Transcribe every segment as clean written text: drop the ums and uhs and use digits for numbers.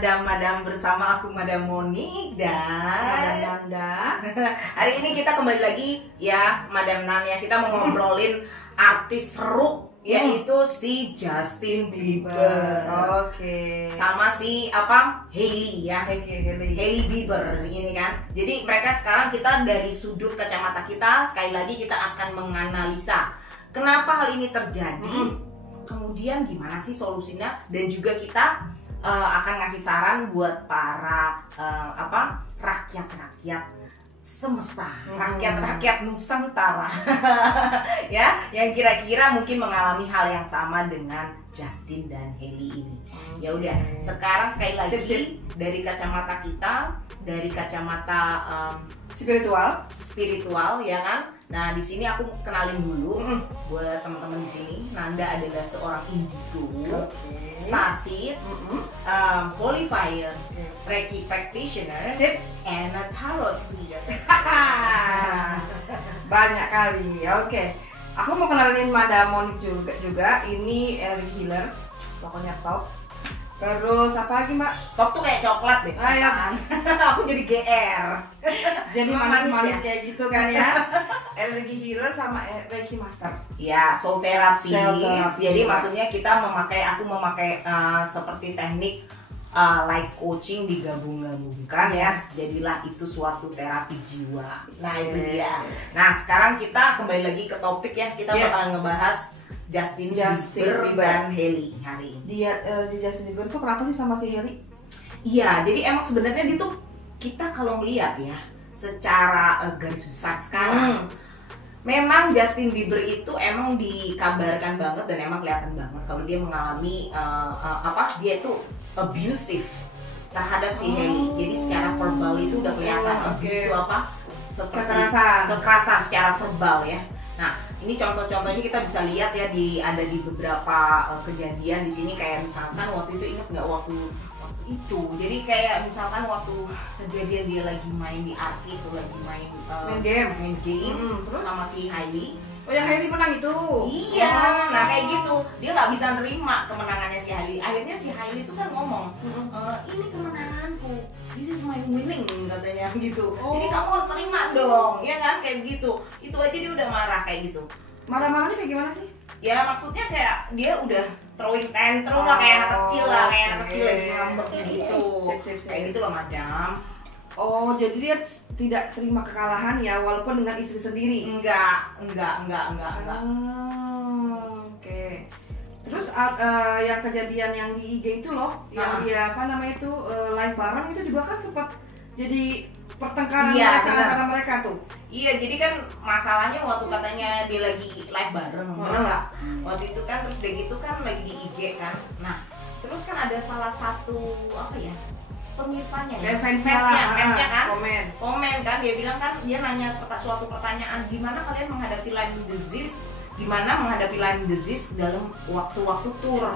Madam bersama aku Madam Moni dan Madam Nanda. Hari ini kita kembali lagi ya Madam Nan ya. Kita mau ngobrolin artis seru yaitu si Justin Bieber. Oke. Sama si Hailey ya. Hailey Bieber ini kan. Jadi mereka sekarang kita dari sudut kacamata kita sekali lagi kita akan menganalisa kenapa hal ini terjadi. Kemudian gimana sih solusinya dan juga kita akan ngasih saran buat para rakyat-rakyat semesta, rakyat-rakyat Nusantara ya, yang kira-kira mungkin mengalami hal yang sama dengan Justin dan Hailey ini. Ya udah, sekarang sekali lagi dari kacamata kita, dari kacamata spiritual ya kan. Nah, di sini aku kenalin dulu buat teman-teman di sini. Nanda adalah seorang indigo, stasid, qualifier, Reiki practitioner, and a tarot reader. Banyak kali. Oke. Aku mau kenalin Madam Monik juga. Ini energy healer. Pokoknya top. Terus apa lagi, Mbak? Top tuh kayak coklat deh. Ya. Aku jadi GR. Jadi manis-manis ya? Kayak gitu kan ya. Energy healer sama Reiki master. Ya, soul therapy. Jadi Mbak. maksudnya aku memakai seperti teknik life coaching digabung-gabungkan ya. Jadilah itu suatu terapi jiwa. Nah, itu dia. Nah, sekarang kita kembali lagi ke topik ya. Kita bakalan ngebahas Justin Bieber dan Hailey hari ini. Si Justin Bieber tuh kenapa sih sama si Hailey? Iya, jadi emang sebenarnya dia tuh kita kalau melihat ya secara garis besar sekarang, memang Justin Bieber itu emang dikabarkan banget dan emang kelihatan banget kalau dia mengalami dia itu abusive terhadap si Hailey. Jadi secara verbal itu udah kelihatan abuse itu seperti kekerasan secara verbal ya. Nah, ini contoh-contohnya kita bisa lihat ya ada di beberapa kejadian di sini, kayak misalkan waktu itu, inget nggak waktu itu? Jadi kayak misalkan waktu kejadian dia lagi main di arcade tuh, lagi main game terus sama si Hailey. Oh, yang Hailey menang itu? Iya, nah kayak gitu. Dia nggak bisa nerima kemenangannya si Hailey. Akhirnya si Hailey itu kan ngomong, ini kemenanganku, this is my winning katanya gitu. Jadi kamu harus terima dong, ya kan, kayak gitu. Itu aja dia udah marah kayak gitu. Marah-marahnya kayak gimana sih? Ya maksudnya kayak dia udah throwing tantrum lah, kayak anak kecil lah, kayak anak kecil lagi ngambek gitu. Kayak gitu loh, Madam. Oh, jadi dia tidak terima kekalahan ya, walaupun dengan istri sendiri? Enggak. Oke. Terus yang kejadian yang di IG itu loh, yang dia live bareng itu juga kan sempat jadi pertengkaran antara mereka tuh. Iya, jadi kan masalahnya waktu katanya dia lagi live bareng mereka. Waktu itu kan terus dia gitu kan lagi di IG kan. Nah, terus kan ada salah satu pemirsanya ya, fansnya kan komen kan, dia bilang kan, dia nanya suatu pertanyaan, gimana kalian menghadapi Lyme disease, dalam waktu tour.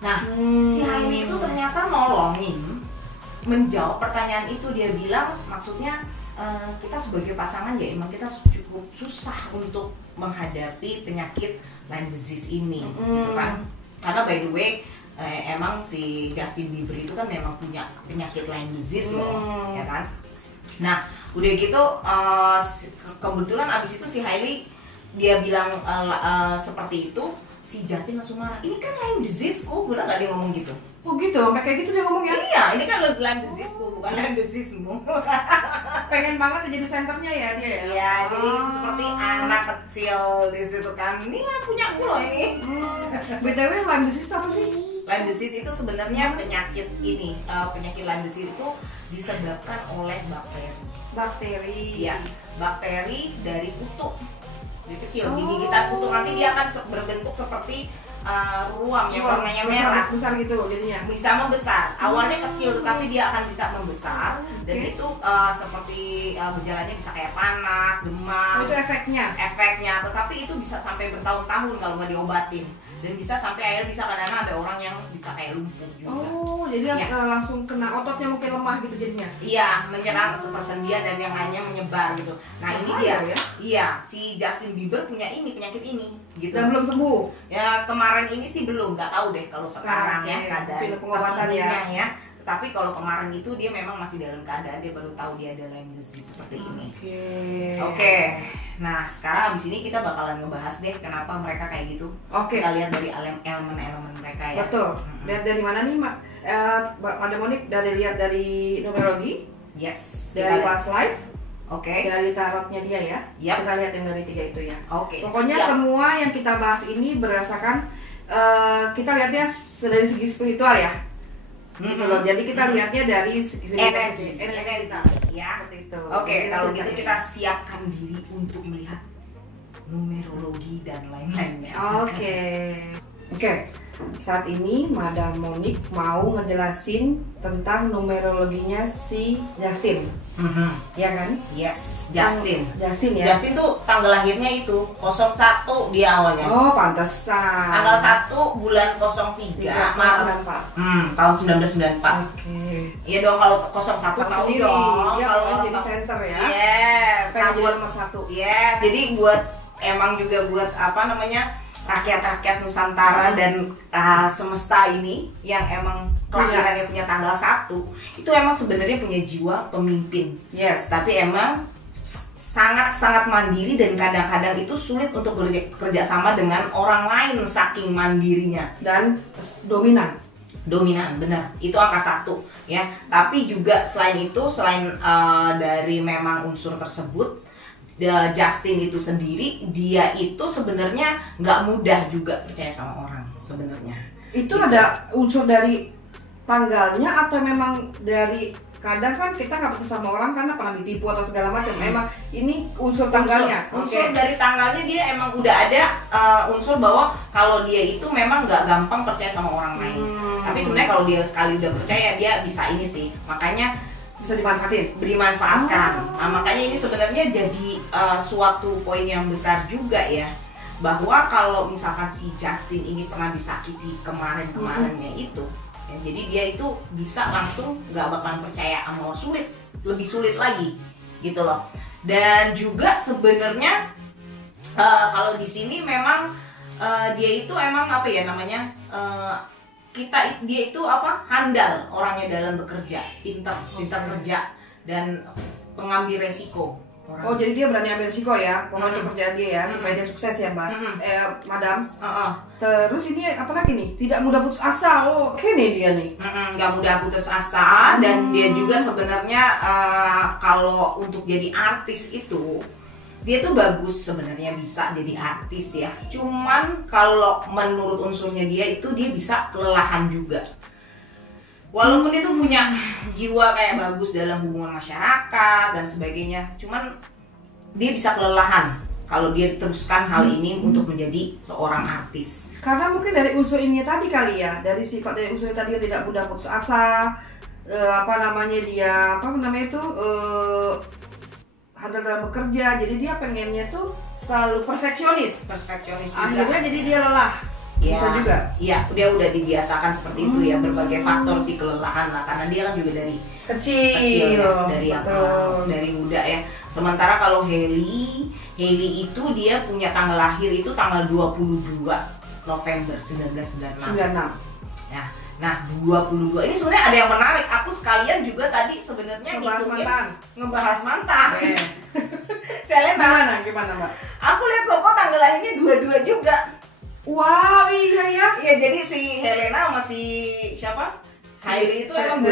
Nah, si Hailey itu ternyata nolongin menjawab pertanyaan itu. Dia bilang maksudnya kita sebagai pasangan ya emang kita cukup susah untuk menghadapi penyakit Lyme disease ini gitu kan, karena by the way emang si Justin Bieber itu kan memang punya penyakit Lyme disease loh, ya kan. Nah, udah gitu kebetulan abis itu si Hailey dia bilang seperti itu, si Justin langsung marah, ini kan Lyme disease ku, bener gak dia ngomong gitu? Oh gitu, sampai kayak gitu dia ngomong ya? Iya, ini kan Lyme disease ku, bukan Lyme disease mu. Pengen banget jadi senternya ya dia ya? Iya, jadi itu seperti anak kecil di situ kan, ini lah punya aku loh ini. BTW Lyme disease itu apa sih? Lyme disease itu sebenarnya penyakit Lyme disease itu disebabkan oleh bakteri. Iya, bakteri dari kutu. Jadi kecil, di gigitan kutu, nanti dia akan berbentuk seperti ruang yang warnanya merah. Besar gitu jadinya. Bisa membesar. Awalnya kecil tetapi dia akan bisa membesar dan itu seperti gejalanya bisa kayak panas, demam. Itu efeknya, tetapi itu bisa sampai bertahun-tahun kalau nggak diobatin. Dan bisa sampai akhirnya bisa kadang-kadang ada orang yang bisa kayak lumpuh juga. Oh, jadi langsung kena ototnya, mungkin lemah gitu jadinya. Iya, menyerang persendian dan yang lainnya menyebar gitu. Nah, ini dia ya. Iya, si Justin Bieber punya penyakit ini gitu. Dan belum sembuh. Ya, kemarin ini sih belum, nggak tahu deh kalau sekarang ya keadaan pengobatan ya. Tapi kalau kemarin itu dia memang masih dalam keadaan dia baru tahu dia ada Lyme disease seperti ini. Oke. Nah sekarang abis ini kita bakalan ngebahas deh kenapa mereka kayak gitu. Kita lihat dari elemen-elemen mereka ya. Betul. Lihat dari mana nih, Madam Monique? Lihat dari numerologi. Yes. Dari past life. Dari tarotnya dia ya. Kita lihat yang dari 3 itu ya. Pokoknya semua yang kita bahas ini berdasarkan kita lihatnya dari segi spiritual ya. Gitu loh. Jadi kita lihatnya dari segi energi kita. Ya. Kalau gitu kita siapkan diri untuk melihat numerologi dan lain-lainnya. Saat ini Madam Monique mau ngejelasin tentang numerologinya si Justin. Ya kan? Yes, Justin. Justin ya. Justin tuh tanggal lahirnya itu 01 dia awalnya. Oh, pantesan. Tanggal 1 bulan 03 Maret tahun 1994. Iya dong, kalau 01 tahu dong. Dia kalau jadi center ya. Yes, pengen jadi nomor 1. Yes, jadi buat emang juga buat apa namanya? Rakyat-rakyat Nusantara dan semesta ini yang emang kelahirannya punya tanggal 1 itu emang sebenarnya punya jiwa pemimpin. Yes. Tapi emang sangat-sangat mandiri dan kadang-kadang itu sulit untuk bekerja sama dengan orang lain saking mandirinya dan dominan, benar. Itu angka 1 ya. Tapi juga selain itu, selain dari memang unsur tersebut, Justin itu sendiri, dia itu sebenarnya nggak mudah juga percaya sama orang sebenarnya. Itu gitu. Ada unsur dari tanggalnya atau memang dari, kadang kan kita nggak percaya sama orang karena pernah ditipu atau segala macam. Memang ini unsur tanggalnya. Unsur dari tanggalnya dia emang udah ada unsur bahwa kalau dia itu memang nggak gampang percaya sama orang lain. Tapi sebenarnya kalau dia sekali udah percaya, dia bisa ini sih. Makanya bisa dimanfaatkan. Nah, makanya ini sebenarnya jadi suatu poin yang besar juga ya, bahwa kalau misalkan si Justin ini pernah disakiti kemarinnya itu ya, jadi dia itu bisa langsung nggak bakalan percaya sama orang, lebih sulit lagi gitu loh. Dan juga sebenarnya kalau di sini memang dia itu emang apa ya namanya, dia itu handal orangnya dalam bekerja, pintar kerja dan pengambil resiko. Jadi dia berani ambil resiko ya, pokoknya pekerjaan dia ya, supaya dia sukses ya Mbak, Madam. Terus ini apa lagi nih? Tidak mudah putus asa. Nih dia nih. Nggak mudah putus asa dan dia juga sebenarnya kalau untuk jadi artis itu dia tuh bagus sebenarnya, bisa jadi artis ya. Cuman kalau menurut unsurnya dia bisa kelelahan juga. Walaupun dia tuh punya jiwa kayak bagus dalam hubungan masyarakat dan sebagainya, cuman dia bisa kelelahan kalau dia teruskan hal ini untuk menjadi seorang artis. Karena mungkin dari unsur ini tadi kali ya, dari sifat dari unsur tadi dia tidak mudah putus asa, handal dalam bekerja, jadi dia pengennya tuh selalu perfeksionis akhirnya jadi dia lelah. Bisa juga. Iya, dia udah dibiasakan seperti itu ya, berbagai faktor sih kelelahan lah, karena dia kan juga dari kecil ya, dari muda ya. Sementara kalau Hailey itu dia punya tanggal lahir itu tanggal 22 November 1996. Ya. Nah, 22 ini sebenarnya ada yang menarik. Aku sekalian juga tadi sebenarnya ngebahas mantan. Selena. Gimana, Mbak? Aku lihat kok tanggal lahirnya 22 juga. Wow, iya ya. Iya, jadi si Helena sama si siapa? Hailey itu emang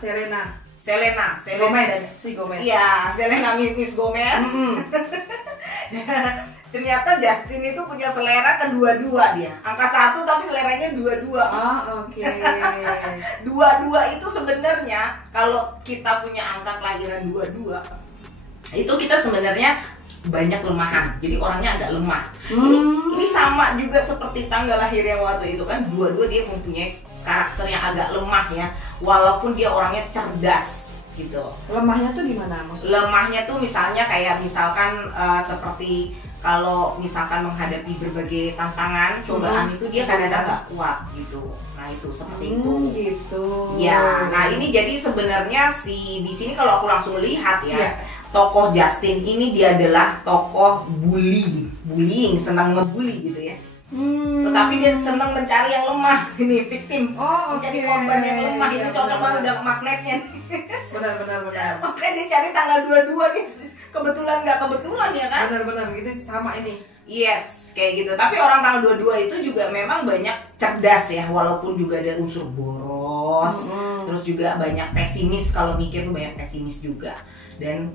Selena Gomez. Iya, Selena Miss Gomez. Ternyata Justin itu punya selera kedua-dua dia. Angka 1 tapi seleranya 22. Dua-dua itu sebenarnya kalau kita punya angka kelahiran 22, itu kita sebenarnya banyak kelemahan. Jadi orangnya agak lemah. Ini sama juga seperti tanggal lahir yang waktu itu kan, dua-dua dia mempunyai karakter yang agak lemah ya. Walaupun dia orangnya cerdas gitu. Lemahnya tuh gimana maksudnya? Lemahnya tuh misalnya kayak misalkan seperti kalau misalkan menghadapi berbagai tantangan, cobaan itu dia kadang-kadang nggak kuat gitu. Nah itu seperti itu. Gitu. Ya, nah ini jadi sebenarnya di sini kalau aku langsung lihat ya, tokoh Justin ini dia adalah tokoh bullying, senang ngebully gitu ya. Tetapi dia senang mencari yang lemah, ini victim. Jadi korban yang lemah itu cocok banget udah magnetnya. Benar. Makanya dia cari tanggal 22 nih. Kebetulan nggak kebetulan ya kan? Benar, gitu sama ini. Yes, kayak gitu. Tapi orang tanggal 22 itu juga memang banyak cerdas ya, walaupun juga ada unsur boros. Terus juga banyak pesimis, kalau mikir tuh banyak pesimis juga. Dan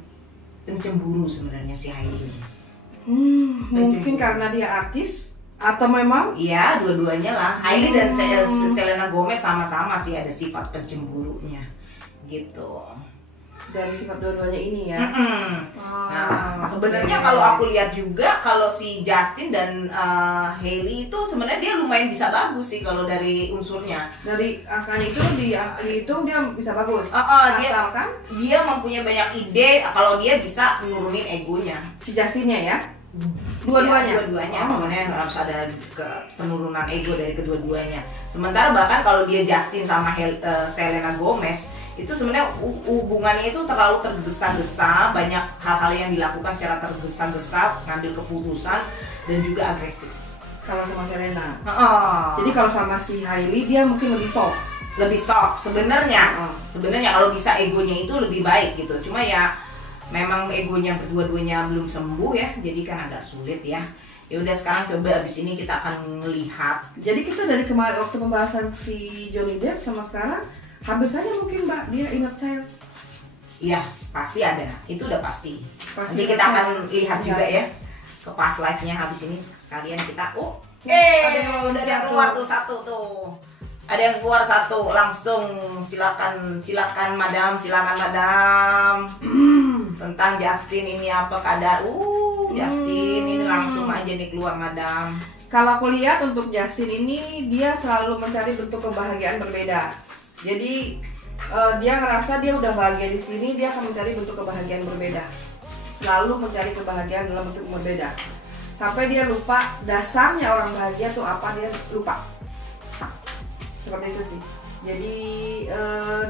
pencemburu sebenarnya si Hailey. Mungkin karena dia artis atau memang? Iya, dua-duanya lah. Hailey dan Selena Gomez sama-sama sih ada sifat pencemburunya, gitu. Dari sifat dua-duanya ini ya. Nah, sebenarnya kalau aku lihat juga kalau si Justin dan Hailey itu sebenarnya dia lumayan bisa bagus sih kalau dari unsurnya. Dari angkanya itu dihitung dia bisa bagus. Asalkan dia mempunyai banyak ide, kalau dia bisa menurunin egonya. Si Justinnya ya? Dua-duanya? Dua-duanya, sebenarnya harus ada penurunan ego dari kedua-duanya. Sementara bahkan kalau dia Justin sama Selena Gomez, itu sebenarnya hubungannya itu terlalu tergesa-gesa, banyak hal-hal yang dilakukan secara tergesa-gesa, ngambil keputusan dan juga agresif. Kalau sama Selena. Jadi kalau sama si Hailey dia mungkin lebih soft sebenarnya. Sebenarnya kalau bisa egonya itu lebih baik gitu. Cuma ya memang egonya berdua-duanya belum sembuh ya, jadi kan agak sulit ya. Ya udah, sekarang coba abis ini kita akan melihat. Jadi kita dari kemarin waktu pembahasan si Johnny Depp sama sekarang hampir saja mungkin Mbak dia inner child. Iya, pasti ada. Itu udah pasti. Nanti kita akan lihat juga ya ke pas live-nya habis ini sekalian kita. Udah ada yang keluar tuh satu tuh. Ada yang keluar satu, langsung silakan madam. Tentang Justin ini apa kadar? Justin ini langsung aja nih keluar madam. Kalau aku lihat untuk Justin ini dia selalu mencari bentuk kebahagiaan berbeda. Jadi dia ngerasa dia udah bahagia di sini, dia akan mencari bentuk kebahagiaan berbeda. Selalu mencari kebahagiaan dalam bentuk berbeda. Sampai dia lupa dasarnya orang bahagia tuh apa, dia lupa. Seperti itu sih. Jadi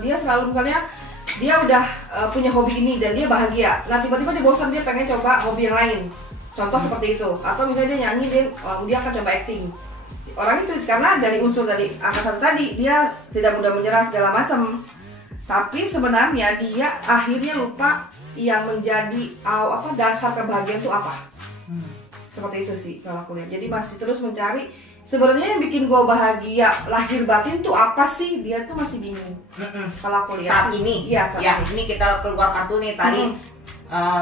dia selalu misalnya dia udah punya hobi ini dan dia bahagia. Nah tiba-tiba dia bosan, dia pengen coba hobi yang lain. Contoh seperti itu. Atau misalnya dia nyanyi, dia akan coba acting. Orang itu karena dari unsur dari angka 1 tadi dia tidak mudah menyerah segala macam, tapi sebenarnya dia akhirnya lupa yang menjadi dasar kebahagiaan itu apa. Seperti itu sih kalau aku lihat. Jadi masih terus mencari sebenarnya yang bikin gue bahagia lahir batin tuh apa sih, dia tuh masih bingung. Kalau aku lihat saat ini ini kita keluar kartu nih tadi.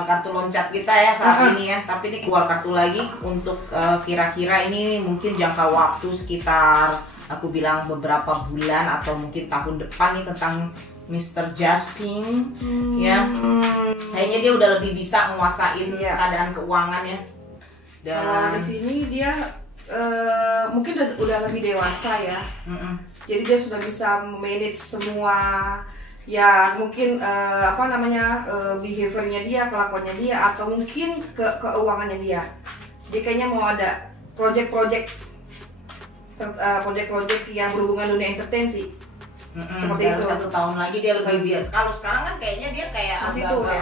Kartu loncat kita ya saat ini ya, tapi ini keluar kartu lagi untuk kira-kira ini mungkin jangka waktu sekitar aku bilang beberapa bulan atau mungkin tahun depan nih tentang Mr. Justin ya. Kayaknya dia udah lebih bisa menguasain keadaan keuangan ya. Dan kalau di sini dia mungkin udah lebih dewasa ya. Jadi dia sudah bisa manage semua ya, mungkin behaviornya dia, kelakuannya dia, atau mungkin keuangannya dia. Jadi kayaknya mau ada project-project yang berhubungan dunia entertain sih. Seperti itu. 1 tahun lagi dia lebih biasa. Kalau sekarang kan kayaknya dia kayak masih tuh ya.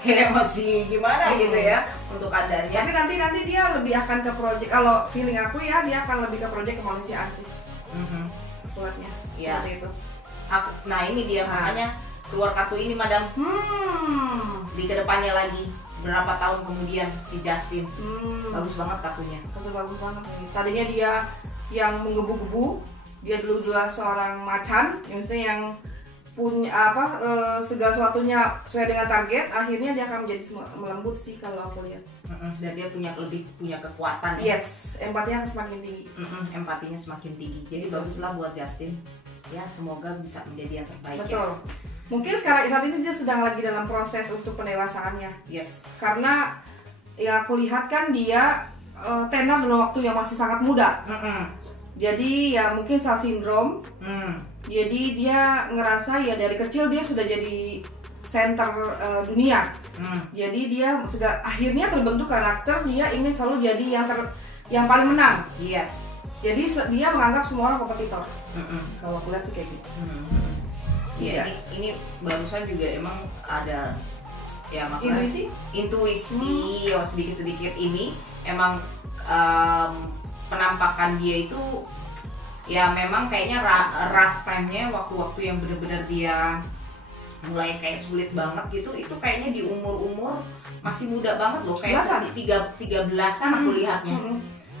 Kayak masih gimana gitu ya untuk keadaannya. Tapi nanti dia lebih akan ke project. Kalau feeling aku ya dia akan lebih ke project kemanusiaan sih. Buatnya. Iya. Seperti itu. Nah ini dia makanya keluar kartu ini madam. Di kedepannya lagi berapa tahun kemudian si Justin. Bagus banget kartunya. Bagus banget nih. Tadinya dia yang menggebu-gebu, dia dulu seorang macan, maksudnya yang punya segala sesuatunya sesuai dengan target, akhirnya dia akan menjadi melembut sih kalau aku lihat. Dan dia punya kekuatan ya. Yes, empatinya semakin tinggi. Empatinya semakin tinggi. Jadi baguslah buat Justin. Ya, semoga bisa menjadi yang terbaik. Betul. Mungkin saat ini dia sedang lagi dalam proses untuk pendewasaannya. Yes. Karena ya aku lihat kan dia tenar dalam waktu yang masih sangat muda. Jadi ya mungkin Star Syndrome. Jadi dia ngerasa ya dari kecil dia sudah jadi center dunia. Jadi dia akhirnya terbentuk karakter dia ingin selalu jadi yang paling menang. Yes. Jadi dia menganggap semua orang kompetitor. Kalau aku lihat sih kayak gitu. Iya. Ini barusan juga emang ada ya maksudnya intuisi sedikit-sedikit ini emang penampakan dia itu ya memang kayaknya rough time-nya, waktu-waktu yang benar-benar dia mulai kayak sulit banget gitu, itu kayaknya di umur masih muda banget loh, kayak 13-an aku lihatnya.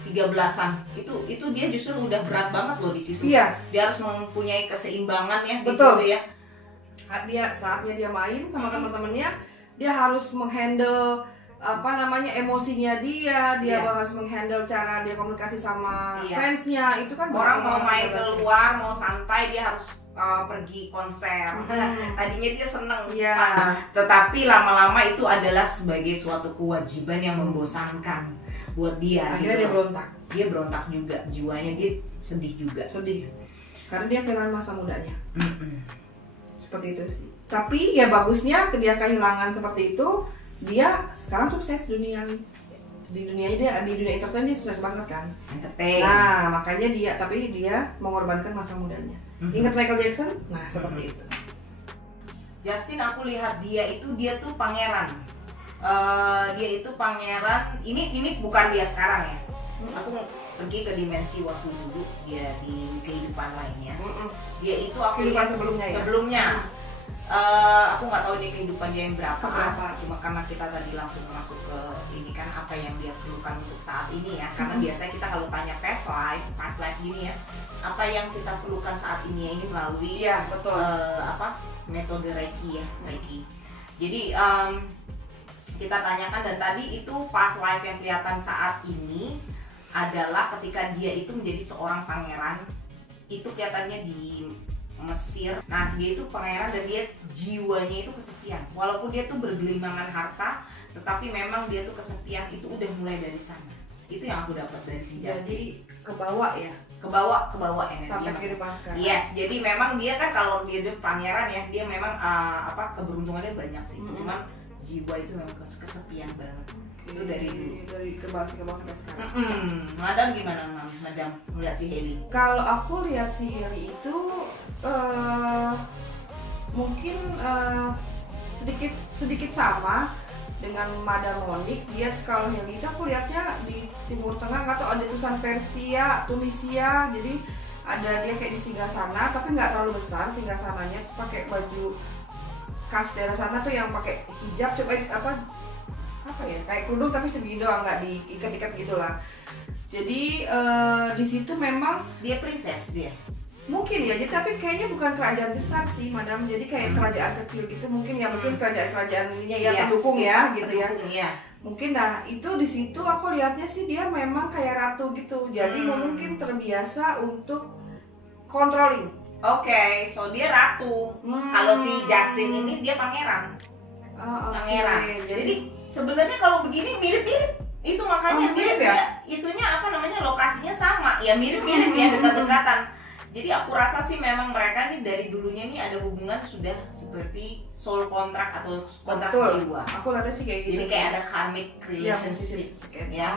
13-an itu dia justru udah berat banget loh di situ. Iya. Dia harus mempunyai keseimbangan ya. Betul. Gitu ya. Saatnya dia main sama teman-temannya, dia harus menghandle emosinya dia harus menghandle cara dia komunikasi sama fansnya. Itu kan orang mau main keluar, mau santai, dia harus pergi konser. Tadinya dia seneng, tetapi lama-lama itu adalah sebagai suatu kewajiban yang membosankan buat dia. Akhirnya gitu. dia berontak juga, jiwanya dia sedih juga. Karena dia kehilangan masa mudanya. Seperti itu sih. Tapi ya bagusnya dia kehilangan seperti itu, dia sekarang sukses di dunia entertain dia sukses banget kan. Nah makanya dia mengorbankan masa mudanya. Ingat Michael Jackson? Nah seperti itu. Justin, aku lihat dia tuh pangeran. Dia itu pangeran. Ini bukan dia sekarang ya. Aku pergi ke dimensi waktu dulu dia di kehidupan lainnya. Dia itu aku kehidupan sebelumnya. Aku nggak tahu ini kehidupan dia yang berapa. Cuma karena kita tadi langsung masuk ke ini kan, apa yang dia perlukan untuk saat ini ya. Karena biasanya kita kalau tanya past life gini ya, apa yang kita perlukan saat ini ini melalui metode Reiki ya, Reiki. Jadi kita tanyakan, dan tadi itu past life yang kelihatan saat ini adalah ketika dia itu menjadi seorang pangeran. Itu kelihatannya di Mesir. Nah dia itu pangeran dan dia jiwanya itu kesepian. Walaupun dia tuh bergelimangan harta, tetapi memang dia tuh kesepian. Itu udah mulai dari sana. Itu yang aku dapat dari si Justin. Jadi kebawa energi sampai kehidupan sekarang. Yes, jadi memang dia kan kalau dia pangeran ya, dia memang keberuntungannya banyak sih. Cuman jiwa itu memang kesepian banget. Itu dari kebal sampai sekarang. Madam gimana, Madam melihat si Hailey? Kalau aku lihat si Hailey itu mungkin sedikit sama dengan Madam Monique. Dia kalau Hailey itu aku lihatnya di Timur Tengah, nggak tahu ada tulisan Persia, Tunisia. Jadi ada dia kayak di singgasana, tapi nggak terlalu besar singgasananya. Pakai baju khas daerah sana tuh yang pakai hijab, kayak kerudung tapi segini doang, nggak diikat-ikat gitulah. Jadi di situ memang dia princess dia. Mungkin ya, jadi tapi kayaknya bukan kerajaan besar sih, Madam. Jadi kayak kerajaan kecil gitu mungkin ya, mungkin kerajaan ininya ya pendukung ya gitu ya. Mungkin itu di situ aku lihatnya sih dia memang kayak ratu gitu. Jadi mungkin terbiasa untuk controlling. Oke, so dia ratu. Kalau si Justin ini dia pangeran. Pangeran. Jadi sebenarnya kalau begini mirip-mirip. Itu makanya dia itunya lokasinya sama. Ya mirip-mirip ya, dekat-dekatan. Jadi aku rasa sih memang mereka nih dari dulunya nih ada hubungan sudah seperti soul contract atau kontrak jiwa. Aku lihatnya sih kayak gitu. Jadi kayak ada karmic relationship ya.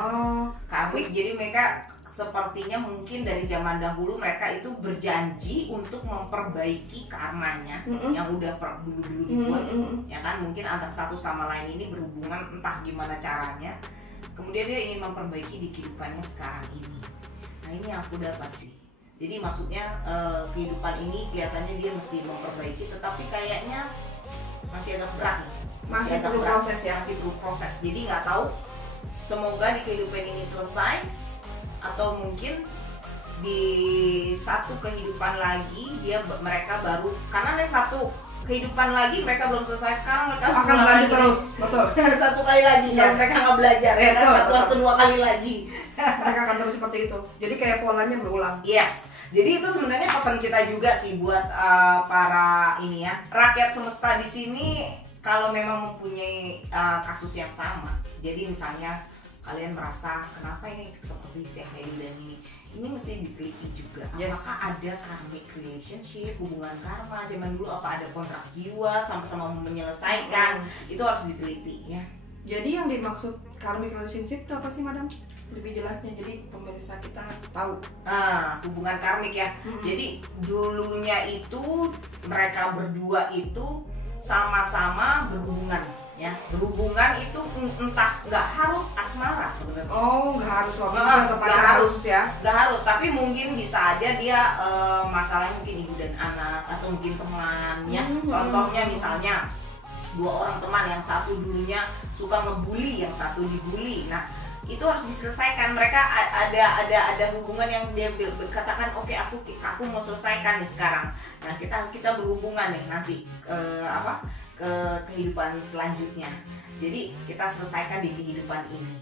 Karmic, jadi mereka sepertinya mungkin dari zaman dahulu mereka itu berjanji untuk memperbaiki karmanya yang udah dulu dibuat, ya kan, mungkin antara satu sama lain ini berhubungan entah gimana caranya. Kemudian dia ingin memperbaiki di kehidupannya sekarang ini. Nah ini yang aku dapat sih. Jadi maksudnya kehidupan ini kelihatannya dia mesti memperbaiki, tetapi kayaknya masih agak berat nih. Masih perlu proses ya. Masih perlu proses. Jadi nggak tahu. Semoga di kehidupan ini selesai, atau mungkin di satu kehidupan lagi mereka baru, karena ada satu kehidupan lagi mereka belum selesai, sekarang mereka akan belajar terus. Betul. Satu kali lagi kalau mereka nggak belajar ya, satu atau dua kali lagi mereka akan terus seperti itu. Jadi kayak polanya berulang. Yes. Jadi itu sebenarnya pesan kita juga sih buat para ini ya, rakyat semesta di sini, kalau memang mempunyai kasus yang sama. Jadi misalnya kalian merasa kenapa ini seperti si Hailey dan ini mesti diteliti juga. Apakah ada karmic relationship, hubungan karma zaman dulu, apa ada kontrak jiwa sama-sama menyelesaikan, itu harus diteliti ya. Jadi yang dimaksud karmic relationship itu apa sih, Madam? Lebih jelasnya, jadi pemirsa kita tahu. Hubungan karmik ya. Jadi dulunya itu mereka berdua itu sama-sama berhubungan ya. Berhubungan itu entah, nggak harus asmara sebenarnya. Nggak harus suami atau pacar harus ya. aja dia masalahnya mungkin ibu dan anak atau mungkin temannya. Contohnya misalnya 2 orang teman, yang satu dulunya suka ngebully, yang satu dibully. Nah, itu harus diselesaikan. Mereka ada hubungan yang dia berkatakan, oke, aku mau selesaikan nih sekarang. Nah, kita berhubungan nih nanti ke kehidupan selanjutnya. Jadi kita selesaikan di kehidupan ini,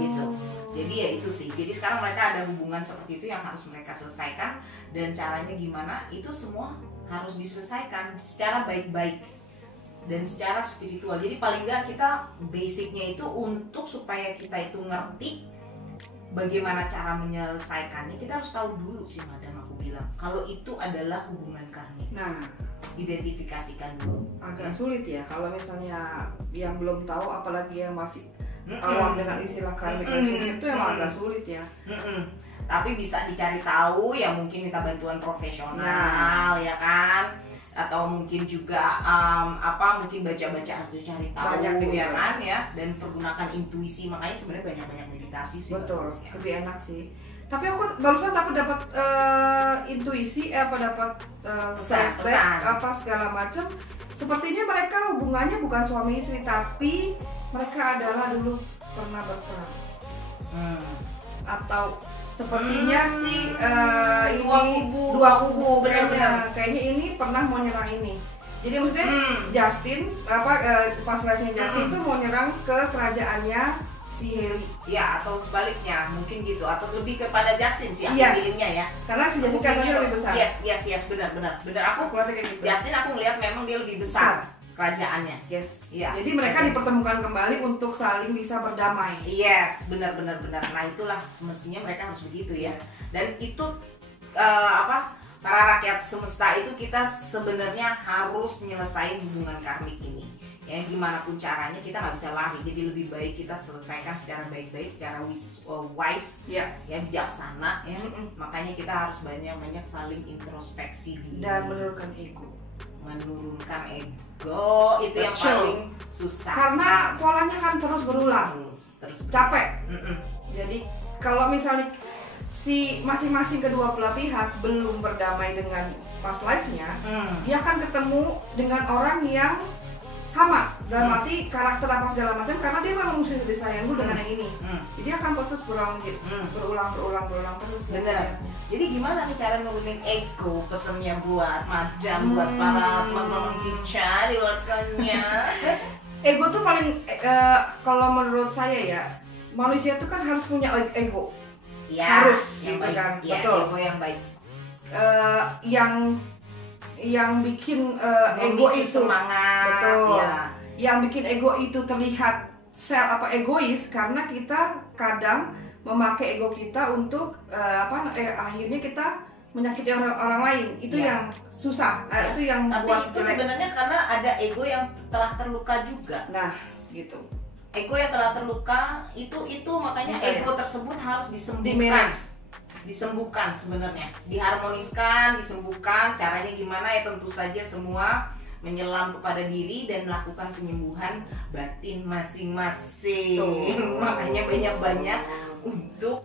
gitu. Jadi ya itu sih. Jadi sekarang mereka ada hubungan seperti itu yang harus mereka selesaikan, dan caranya gimana? Itu semua harus diselesaikan secara baik-baik dan secara spiritual. Jadi paling nggak kita basicnya itu untuk supaya kita itu ngerti bagaimana cara menyelesaikannya, kita harus tahu dulu sih, Madam, aku bilang kalau itu adalah hubungan karmik. Nah, identifikasikan dulu. Agak sulit ya kalau misalnya yang belum tahu, apalagi yang masih awam dengan istilah karmik relationship, itu emang agak sulit ya. Tapi bisa dicari tahu ya, mungkin minta bantuan profesional, ya kan, atau mungkin juga mungkin baca-baca atau cari tahu ya kan ya, dan pergunakan intuisi. Makanya sebenarnya banyak-banyak meditasi sih. Betul, lebih enak sih. Tapi aku barusan dapat intuisi, dapat flashback apa segala macam. Sepertinya mereka hubungannya bukan suami istri, tapi mereka adalah dulu pernah berperang. Atau sepertinya sih dua kubu benar-benar. Kayaknya ini pernah mau nyerang ini. Jadi maksudnya Justin pas live-nya Justin tuh mau nyerang ke kerajaannya si Hailey. Ya, atau sebaliknya mungkin gitu, atau lebih kepada Justin sih feelingnya ya. Karena si Justin katanya lebih besar. Yes, benar. Aku kayak gitu. Justin aku melihat memang dia lebih besar kerajaannya. Yes. Ya. Jadi mereka dipertemukan kembali untuk saling bisa berdamai. Yes, benar. Nah, itulah semestinya mereka harus begitu ya. Dan itu para rakyat semesta itu kita sebenarnya harus nyelesain hubungan karmik ini. Ya, gimana pun caranya kita nggak bisa lari. Jadi lebih baik kita selesaikan secara baik-baik, secara wise, ya bijaksana ya. Makanya kita harus banyak-banyak saling introspeksi diri dan menurunkan ego. Itu yang paling susah. Karena polanya kan terus berulang. Capek. Jadi kalau misalnya si masing-masing kedua belah pihak belum berdamai dengan past life-nya, dia akan ketemu dengan orang yang sama dalam arti karakter apa segala macam, karena dia memang mesti disayangmu dengan yang ini. Jadi akan terus berulang terus. Benar. Jadi gimana nih cara nurunin ego? Pesannya buat Madam, buat para teman-teman kita di luar sana. Ego tuh paling kalau menurut saya ya, manusia tuh kan harus punya ego. Ya, harus yang gitu baik. kan. Ya, betul. Ego yang baik. Yang bikin ego itu semangat, betul. Ya. Yang bikin ego itu terlihat egois karena kita kadang memakai ego kita untuk akhirnya kita menyakiti orang lain. Itu yang susah. Itu yang tapi buat itu sebenarnya karena ada ego yang telah terluka juga. Nah, gitu. Ego yang telah terluka itu makanya ego tersebut harus disembuhkan sebenarnya, diharmoniskan, disembuhkan. Caranya gimana ya? Tentu saja semua menyelam kepada diri dan melakukan penyembuhan batin masing-masing. Makanya banyak-banyak untuk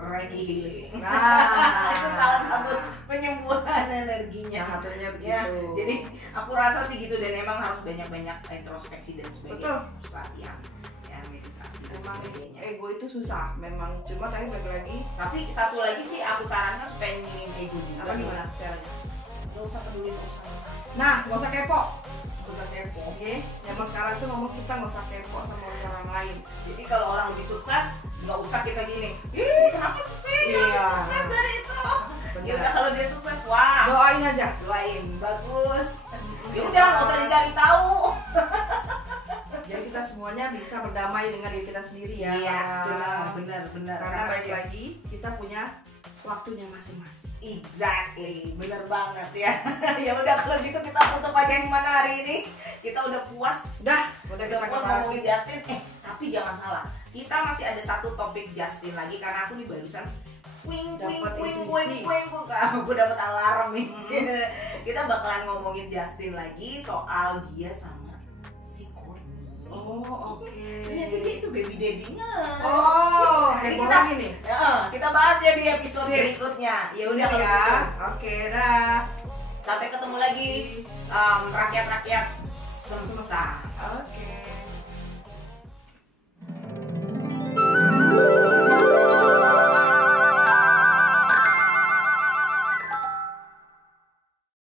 Reiki healing. Itu salah satu penyembuhan energinya. Satunya begitu. Ya, jadi aku rasa sih gitu, dan emang harus banyak-banyak introspeksi dan sebagainya. Betul. Ya, meditasi. Memang ego itu susah, memang. Cuma tapi balik lagi. Tapi satu lagi sih aku sarankan supaya minim ego juga. Apa gimana caranya? Gak usah peduli urusan. Nah, gak usah kepo. Oke. Zaman sekarang tuh ngomong kita gak usah kepo sama orang lain. Jadi kalau orang lebih sukses, nggak usah kita gini. Kenapa sih? Sukses dari itu. Ya udah, kalau dia sukses, wah. Doain aja. Doain, bagus. Ya udah, nggak usah dicari tahu. Jadi kita semuanya bisa berdamai dengan diri kita sendiri ya. Iya, benar. Karena balik lagi kita punya waktunya masing-masing. Exactly, bener banget ya. Ya udah, kalau gitu kita tutup aja gimana hari ini. Kita udah puas. Udah kita puas ngomongin Justin. Tapi jangan salah, kita masih ada satu topik Justin lagi, karena aku nih barusan Aku dapat alarm nih. Kita bakalan ngomongin Justin lagi soal dia sama si Kourtney. Oh, oke. Ternyata dia itu baby daddy-nya. Oh, heboh lagi nih. Kita bahas ya di episode berikutnya. Ya udah ya. Oke, dah. Sampai ketemu lagi rakyat-rakyat